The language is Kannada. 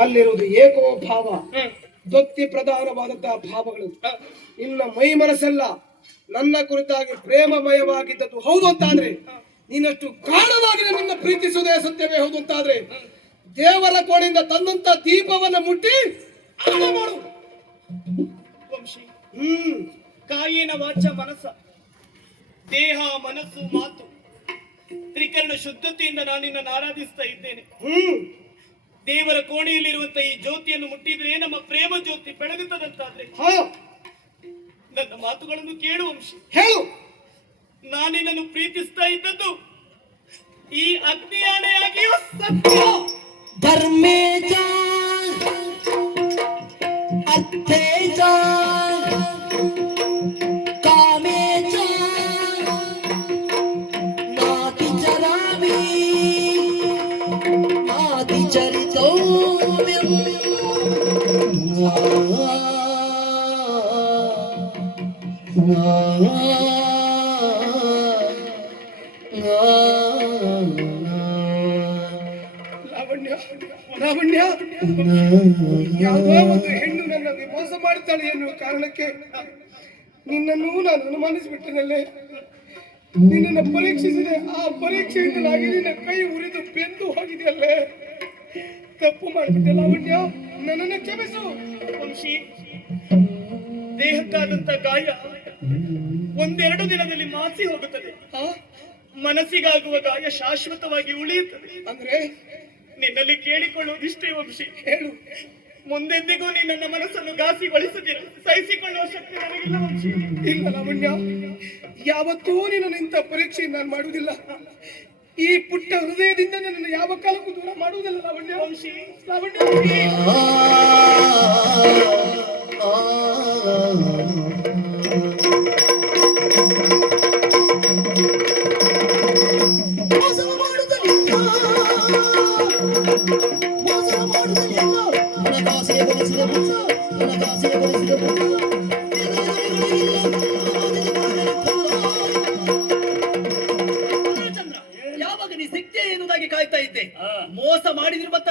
ಅಲ್ಲಿರುವುದು ಏಕೋ ಭಾವ, ದೊತ್ತಿ ಪ್ರಧಾನವಾದಂತಹ ಭಾವಗಳು. ಇನ್ನ ಮೈ ಮನಸ್ಸೆಲ್ಲ ನನ್ನ ಕುರಿತಾಗಿ ಪ್ರೇಮಮಯವಾಗಿದ್ದದ್ದು ಹೌದು ಅಂತಾದ್ರೆ, ನೀನಷ್ಟು ಗಾಢವಾಗಿ ನನ್ನ ಪ್ರೀತಿಸುವುದೇ ಸತ್ಯವೇ ಹೌದು ಅಂತಾದ್ರೆ, ದೇವರ ಕೋಣೆಯಿಂದ ತಂದಂತ ದೀಪವನ್ನ ಮುಟ್ಟಿ ಮಾಡು. ವಂಶಿ, ಕಾಯಿನ ವಾಚ ಮನಸ್ಸ, ದೇಹ ಮನಸ್ಸು ಮಾತು ತ್ರಿಕರಣ ಶುದ್ಧತೆಯಿಂದ ನಾನು ನಿನ್ನನ್ನು ಆರಾಧಿಸ್ತಾ ಇದ್ದೇನೆ. ದೇವರ ಕೋಣೆಯಲ್ಲಿರುವಂತ ಈ ಜ್ಯೋತಿಯನ್ನು ಮುಟ್ಟಿದ್ರೆ ನಮ್ಮ ಪ್ರೇಮ ಜ್ಯೋತಿ ಬೆಳಗುತ್ತದಂತಾದ್ರೆ ನನ್ನ ಮಾತುಗಳನ್ನು ಕೇಳು ವಂಶಿ. ಹೇಳು. ನಾನಿನ್ನನ್ನು ಪ್ರೀತಿಸ್ತಾ ಇದ್ದದ್ದು ಈ ಅಗ್ನಿಯಾಣೆಯಾಗಿಯೂ ಸತ್ಯ. ಧರ್ಮೇಜ ಅರ್ಥೇಜ ಕಾಮೇಜ ನಾತಿ ಚರಾಮಿ ನಾತಿ ಚರಿತೋಮ್ಯಂ ಲಾವಣ್ಯ, ಯಾವುದೋ ಒಂದು ಹೆಣ್ಣು ನನ್ನ ಮೋಸ ಮಾಡುತ್ತಾಳೆ ಎನ್ನುವ ಕಾರಣಕ್ಕೆ ನಿನ್ನನ್ನು ನಾನು ಅನುಮಾನಿಸಿಬಿಟ್ಟನಲ್ಲೇ. ನಿನ್ನನ್ನು ಪರೀಕ್ಷಿಸಿದೆ, ಆ ಪರೀಕ್ಷೆಯಿಂದಲಾಗಿ ನಿನ್ನ ಕೈ ಉರಿದು ಬೆಂದು ಹೋಗಿದೆಯಲ್ಲೇ. ತಪ್ಪು ಮಾಡಿಬಿಟ್ಟೆ ಲಾವಣ್ಯ, ನನ್ನನ್ನು ಕ್ಷಮಿಸು. ವಂಶಿ, ದೇಹಕ್ಕಾದಂತ ಗಾಯ ಒಂದೆರಡು ದಿನದಲ್ಲಿ ಮಾಸಿ ಹೋಗುತ್ತದೆ. ಮನಸ್ಸಿಗಾಗುವ ಗಾಯ ಶಾಶ್ವತವಾಗಿ ಉಳಿಯುತ್ತದೆ. ಅಂದ್ರೆ ನಿನ್ನಲ್ಲಿ ಕೇಳಿಕೊಳ್ಳುವುದಿಷ್ಟೇ ವಂಶಿ. ಹೇಳು. ಮುಂದೆಂದಿಗೂ ನೀ ನನ್ನ ಮನಸ್ಸನ್ನು ಘಾಸಿಗೊಳಿಸುತ್ತಿರು. ಸಹಿಸಿಕೊಳ್ಳುವ ಶಕ್ತಿ ನನಗಿಲ್ಲ ವಂಶಿ. ಇಲ್ಲ ಲಾವಣ್ಯ, ಯಾವತ್ತೂ ನಿನ್ನ ಇಂಥ ಪರೀಕ್ಷೆ ನಾನು ಮಾಡುವುದಿಲ್ಲ. ಈ ಪುಟ್ಟ ಹೃದಯದಿಂದ ನನ್ನನ್ನು ಯಾವ ಕಾಲಕ್ಕೂ ದೂರ ಮಾಡುವುದಿಲ್ಲ ಲಾವಣ್ಯ. ವಂಶಿ, ಲಾವಣ್ಯ, ಯಾವಾಗ ನೀ ಸಿಕ್ತೆ ಎನ್ನುವುದಾಗಿ ಕಾಯ್ತಾ ಇದ್ದೆ. ಮೋಸ ಮಾಡಿದಿರುವಂತ